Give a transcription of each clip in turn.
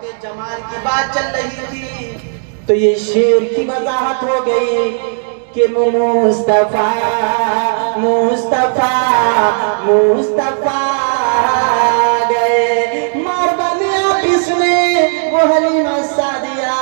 کے جمال کی بات چل رہی تھی تو یہ شعر کی وضاحت ہو گئی کہ مصطفیٰ مصطفیٰ مصطفیٰ گئے مار بنے آپ اس نے وہ حلیمہ سعدیہ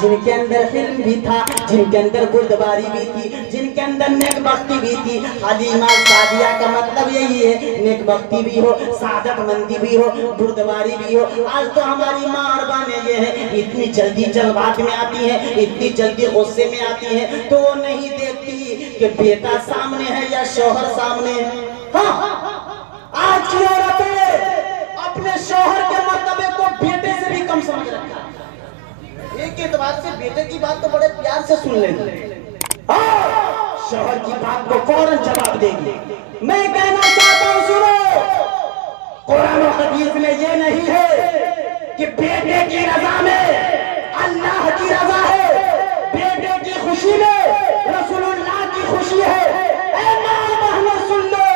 جن کے اندر علم بھی تھا، جن کے اندر بردباری بھی تھی، جن کے اندر نیک بختی بھی تھی۔ حلیمہ سعدیہ کا مطلب یہی ہے نیک بختی بھی ہو، سعادت مندی بھی ہو، بردباری بھی ہو۔ آج تو ہماری ماں اربانیں یہ ہے اتنی جلدی جذبات میں آتی ہیں، اتنی جلدی غصے میں آتی ہیں تو وہ نہیں دیکھتی کہ بیٹا سامنے ہے یا شوہر سامنے ہے۔ ہاں آج کی عورتیں اپنے شوہر کے مرتبے کو بیٹے سے بھی کم سمجھ رکھا ہے۔ ایک اعتبار سے بیٹے کی بات تو بڑے پیار سے سن لیں گے، شوہر کی بات کو فوراً جواب دے گی۔ میں کہنا چاہتا ہوں سنو، قرآن و حدیث میں یہ نہیں ہے کہ بیٹے کی رضا میں اللہ کی رضا ہے، بیٹے کی خوشی میں رسول اللہ کی خوشی ہے۔ اے ماں بہنوں سن لو،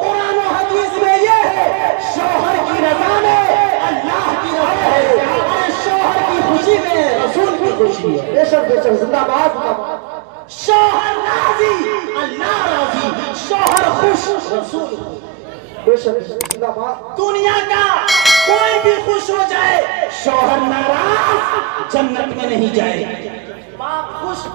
قرآن و حدیث میں یہ ہے شوہر کی رضا میں اللہ کی رضا ہے، اور شوہر کی خوشی میں رسول کی خوشی ہے۔ بے شک بے شک، زندہ باد۔ شوہر راضی اللہ راضی، شوہر خوش رسول خوش۔ بے شک زندہ باد۔ دنیا کا کوئی بھی خوش ہو جائے، شوہر ناراض جنت میں نہیں جائے۔ ماں خوش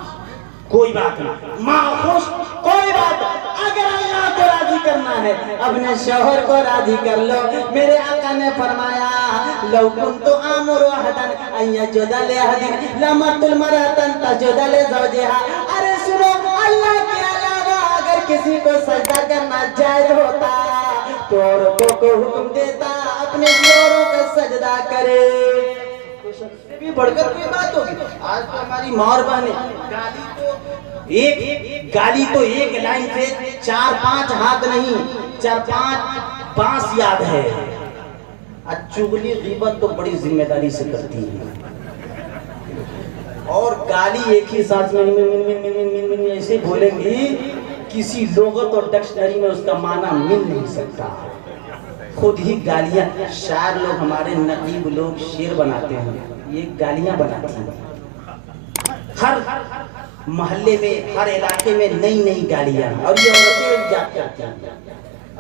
کوئی بات نہیں، ماں خوش کوئی بات نہیں۔ اگر اللہ کو راضی کرنا ہے اپنے شوہر کو راضی کر لو۔ میرے آقا نے فرمایا لو کنت آمر احدا ان یسجد لاحد لامرت المرأة ان تسجد لزوجها۔ ارے سنو، اللہ کے علاوہ اگر کسی کو سجدہ کرنا جائز ہوتا تو عورتوں کو حکم دیتا اپنے شوہروں کا سجدہ کرے۔ سے بھی بڑھ کر کوئی بات ہوگی؟ آج تو ہماری ماں بہنیں گالی تو ایک لائن سے 4-5 ہاتھ نہیں، 4-5 بانس یاد ہے۔ چغلی غیبت تو بڑی ذمہ داری سے کرتی ہے، اور گالی ایک ہی ساتھ میں ایسے بولیں گی کسی لغت اور ڈکشنری میں اس کا معنی مل نہیں سکتا۔ خود ہی گالیاں، شاعر لوگ ہمارے نقیب لوگ شعر بناتے ہیں، یہ گالیاں بناتی ہیں۔ ہر محلے میں، ہر علاقے میں نئی نئی گالیاں، اور یہ عورتیں ایجاد کرتی ہیں۔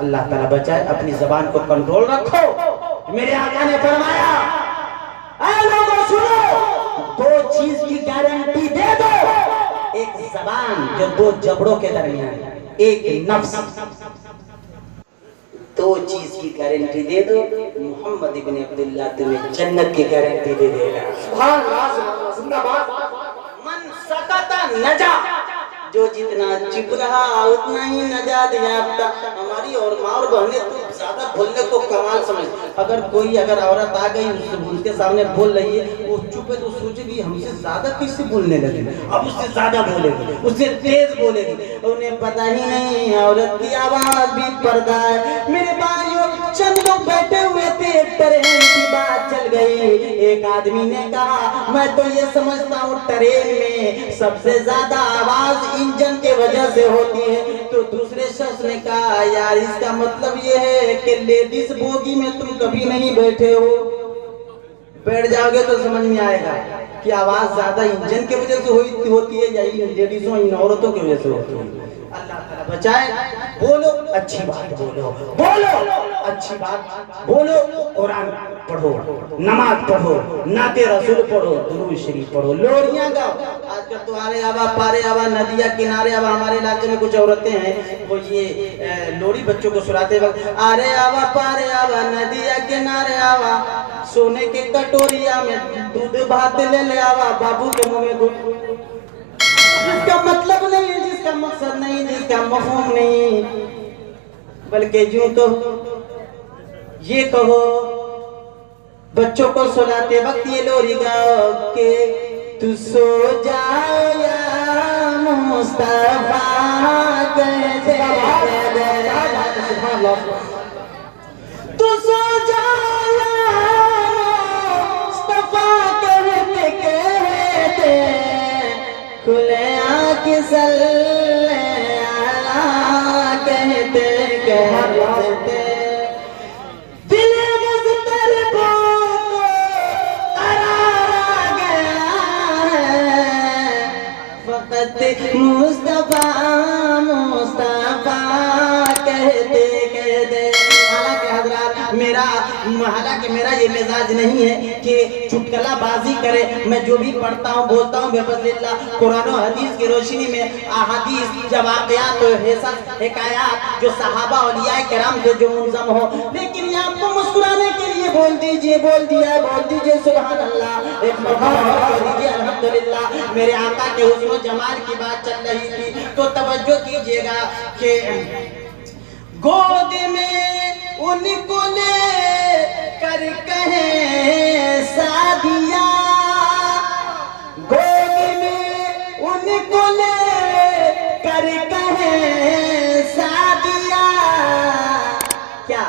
اللہ تعالیٰ بچائے، اپنی زبان کو کنٹرول رکھو۔ میرے آقا نے فرمایا اے لوگوں سنو، 2 چیز کی گارنٹی دے دو، ایک زبان جو 2 جبڑوں کے درمیان ہے، ایک نفس۔ 2 چیز کی گارنٹی دے دو، محمد ابن عبداللہ تمہیں جنت کی گارنٹی دے دے گا۔ سبحان اللہ، زندہ باد۔ من سکت نجا، جو جتنا چپ رہا اتنا ہی نجات یافتہ۔ ہماری اور ماں اور بہنیں تو زیادہ بولنے کو کمال سمجھ، اگر کوئی عورت آ گئی ان کے سامنے بول رہی ہے، وہ چپ ہے تو سوچے گی ہم سے زیادہ کس سے بولنے لگے، اب اس سے زیادہ بولے گی، اس سے تیز بولے گی۔ انہیں پتہ ہی نہیں عورت کی آواز بھی پردہ ہے۔ میرے بھائیوں، چند لوگ بیٹھے ہوئے تھے، ٹرین کی بات چل گئی۔ ایک آدمی نے کہا میں تو یہ سمجھتا ہوں ٹرین میں سب سے زیادہ آواز انجن کے وجہ سے ہوتی ہے۔ تو دوسرے شخص نے کہا یار اس کا مطلب یہ ہے کہ لیڈیز بوگی میں تم کبھی نہیں بیٹھے ہو، بیٹھ جاؤ گے تو سمجھ میں آئے گا کہ آواز زیادہ انجن کی وجہ سے ہوتی ہے یا لیڈیزوں ان عورتوں کی وجہ سے ہوتی ہے۔ اللہ تعالیٰ بچائے۔ بولو اچھی بات، بولو اچھی بات بولو، قرآن پڑھو، نماز پڑھو، نعت رسول پڑھو، درود شریف پڑھو، لوریاں گاؤ۔ آج کل تو آرے آبا پارے آبا ندیا کنارے آبا، ہمارے علاقے میں کچھ عورتیں ہیں وہ یہ لوری بچوں کو سناتے وقت آرے آبا پارے آبا ندیا کنارے آبا، سونے کے کٹوریا میں دودھ بھات لے لے آبا، بابو کے منہ میں گھٹ۔ جس کا مطلب نہیں ہے، جس کا مقصد نہیں، جس کا مفہوم نہیں، بلکہ یوں تو یہ کہو بچوں کو سلاتے وقت یہ لوری گاؤ کہ تو سو جاؤ یا مصطفیٰ کہتے تو سو جاؤ یا مصطفیٰ کہتے کھلے آنکھ صلی اللہ کہتے کہتے دل مضطرب کو एहताज नहीं है कि चुटकला बाजी करे। मैं जो भी पढ़ता हूँ बोलता हूँ बेफज़लिल्लाह कुरान और हदीस की रोशनी में, अहादीस जब वाक़यात हिकायात जो सहाबा औलिया किराम से जो मुल्ज़म हो। लेकिन ये आपको मुस्कुराने के लिए बोल दीजिए, बोल दीजिए सुभान अल्लाह, एक मरहबा बोल दीजिए अल्हम्दुलिल्लाह। मेरे आका के हुस्न जमाल की बात चल रही थी तो तवज्जो कीजिएगा कि गोद में उनको ले कर कहे सादिया, गोद में उनको ले कर कहे सादिया, क्या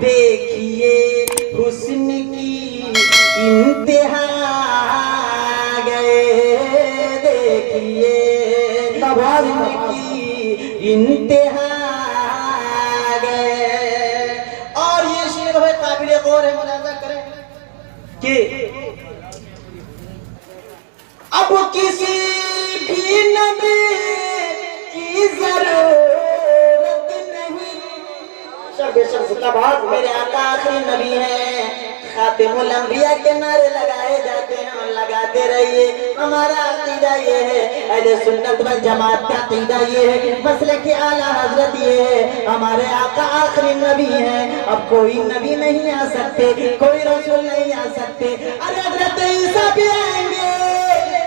देखिए हुस्न की इंतहा गए, देखिए हुस्न की इंतहा गए। और ये शेर है काबिल गौर है, मुलाजा करें कि अब किसी भी नबी की जरूरत नहीं। मेरे आका आखिरी नबी हैं, खातिमुल अंबिया के नारे लगाए जाते हैं और लगाते रहिए। हमारा अकीदा ये है, अहले सुन्नत वल जमात का अकीदा ये है, मसले के आला हजरत ये है, हमारे आका आखिरी नबी हैं। अब कोई नबी नहीं आ सकते, कोई रसूल नहीं आ सकते। अरे हजरत ईसा भी आएंगे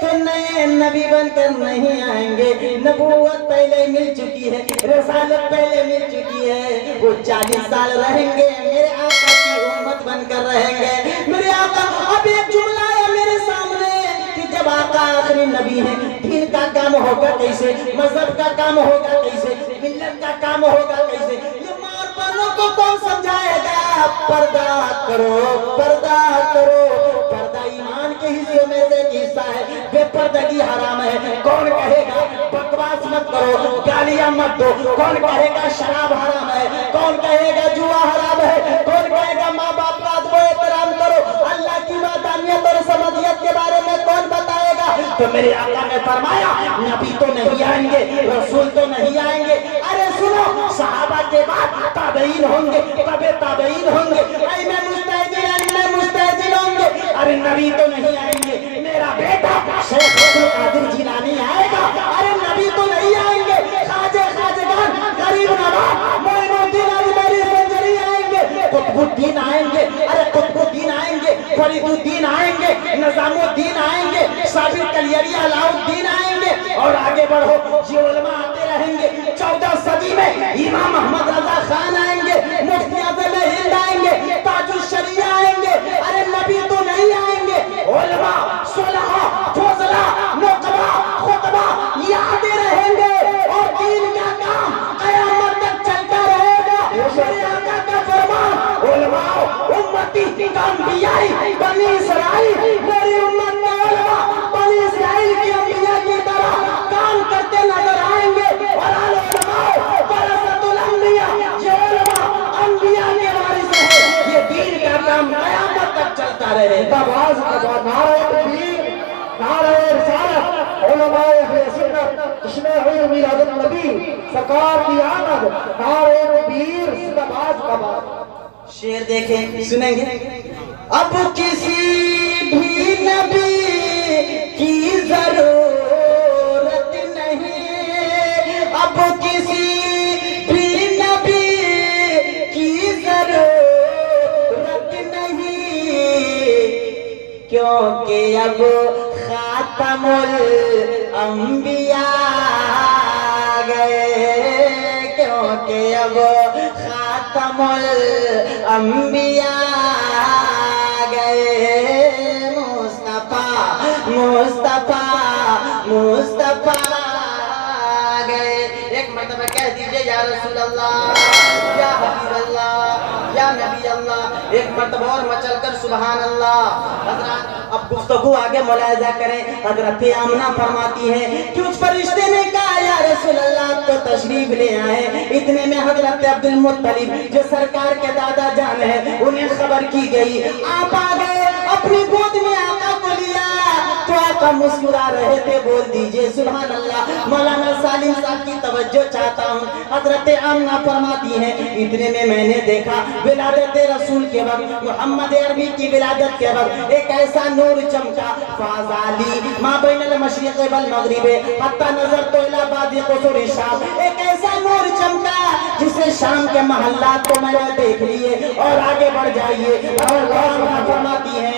तो नए नबी बनकर नहीं आएंगे। नबूवत पहले मिल चुकी है, रिसालत पहले मिल चुकी है। वो 40 साल रहेंगे, मेरे आका की उम्मत बनकर रहेंगे। मेरे आका, अब एक जुमला है मेरे सामने कि जब आका आखिरी नबी है, दीन का काम होगा कैसे, मजहब का काम होगा कैसे, मिल्लत का काम होगा कैसे, ये मार बहनों को कौन समझाएगा? पर्दा करो, पर्दा करो। पर्दा ईमान के हिस्सों में से एक हिस्सा है, बेपर्दगी हराम है। कौन कहेगा बकवास मत करो, गालियां मत दो? कौन कहेगा शराब हराम है? कौन कहेगा जुआ हराम है? कौन कहेगा माँ बाप का अदब एहतराम करो? अल्लाह की वादानियत और समझियत के बारे में कौन बताएगा? तो मेरे आका ने फरमाया नबी तो नहीं आएंगे, रसूल तो नहीं आएंगे। अरे सुनो, सहाबा के बाद ताबईन होंगे, तबे ताबईन होंगे, मैं मुस्तैदिन होंगे। अरे नबी तो नहीं आएंगे, मेरा बेटा शेख अब्दुल कादिर जिलानी आएगा। अरे नबी तो नहीं आएंगे, खाजगान गरीब नवाब मोइनुद्दीन अजमेरी संजरी आएंगे, कुतुबुद्दीन आएंगे। अरे कुतुबुद्दीन आएंगे, फरीदुद्दीन आएंगे, निजामुद्दीन आएंगे, साबिर कलियरी अलाउद्दीन आएंगे। और आगे बढ़ो, ये उलमा आते रहेंगे। 14 सदी में इमाम अहमद रजा खान आएंगे, मुफ्ती आज़म हिंद आएंगे, ताजुल शरिया आएंगे। अरे नबी तो नहीं आएंगे, उलमा, सुलहा, फुज़ला, नुक़बा, खुतबा ये आते रहेंगे और दीन का काम क़यामत तक चलता रहेगा। मेरे आका का फरमान, उलमा उम्मती का अंबियाई बनी इसराइल, मेरी उम्मत का उलमा बनी इसराइल की अंबिया की तरह काम करते नजर आएंगे। और उलमा वरसतुल अंबिया, ये उलमा अंबिया के वारिस है। ये दीन का काम क़यामत तक चलता रहेगा। नारे तकबीर, नारे रिसालत, उलमाए अहले सुन्नत, जिसमें हुई मिलादुन नबी, सरकार की आमद, नारे तकबीर, जिंदाबाद जिंदाबाद। शेर देखें, सुनेंगे। अब किसी भी नबी की जरूरत नहीं, अब किसी भी नबी की जरूरत नहीं, क्योंकि अब खातमुल अंबिया गए, क्योंकि अब खातमुल अंबिया गए। मुस्तफा मुस्तफा मुस्तफा गए। एक मरतबा कह दीजिए या रसूल अल्लाह, या हबीब अल्लाह, या नबी अल्लाह। एक मरतबा और मचल कर सुबहान अल्लाह। हजरत अब गुफ्तगू आगे मुलाहिजा करें। हजरत आमना फरमाती है कि उस फरिश्ते ने कहा या रसूल अल्लाह तो तशरीफ ले आए। इतने में हजरत अब्दुल मुत्तलिब जो सरकार के दादा जान है, उन्हें खबर की गई। आप आ गए, अपनी गोद में आका को लिया तो आका मुस्कुरा रहे थे, बोल दीजिए सुभान अल्लाह। मौलाना सालिम साहब की तवज्जो चाहता हूँ। हजरत आमना फरमाती हैं, इतने में मैंने देखा विलादत रसूल के वक्त, मोहम्मद अरबी की विलादत के वक्त एक ऐसा नूर चमका, फाज़ाली मा बैनल मशरिक़ वल मग़रिब हत्ता नज़र तो इला बादी क़ुसूर शाम, एक ऐसा नूर चमका जिसे शाम के महल्लात को मैंने देख लिए। और आगे बढ़ जाइए, और आमना फरमाती हैं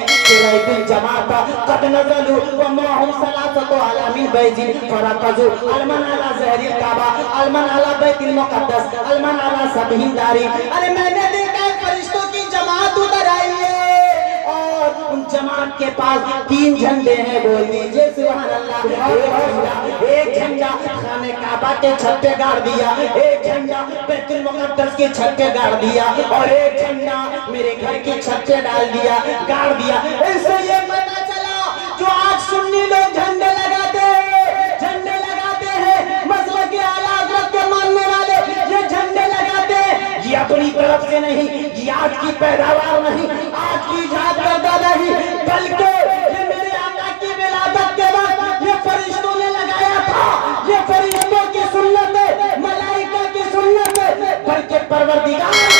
कि जमात कद नज़लू व माहुम सलासतु अलामिन बैजिन फरकजू अलमन अला ज़हरिल काबा अलमन अला बैतिल मुक़द्दस अलमन अला सतहिन दारी। अरे मैंने देखा है फरिश्तों की जमात उधर आई है और उन जमात के पास 3 झंडे हैं, बोल दीजिए सुभान अल्लाह। एक झंडा खाने काबा के छत पे गाड़ दिया, एक झंडा बैतुल मुक़द्दस की छत पे गाड़ दिया, और एक झंडा मेरे घर की छत पे डाल दिया, गाड़ दिया। इससे ये पता चला जो आज सुन्नी लोग झंडे लगाते हैं, मसले के आला हज़रत के मानने वाले ये झंडे लगाते हैं, ये अपनी तरफ से नहीं, ये आज की पैदावार नहीं, आज की इजाद करता नहीं, बल्कि ये मेरे आका की विलादत के वक्त ये फरिश्तों ने लगाया था। ये फरिश्तों की सुन्नत है, मलाइका की सुन्नत है, बल्कि परवरदिगार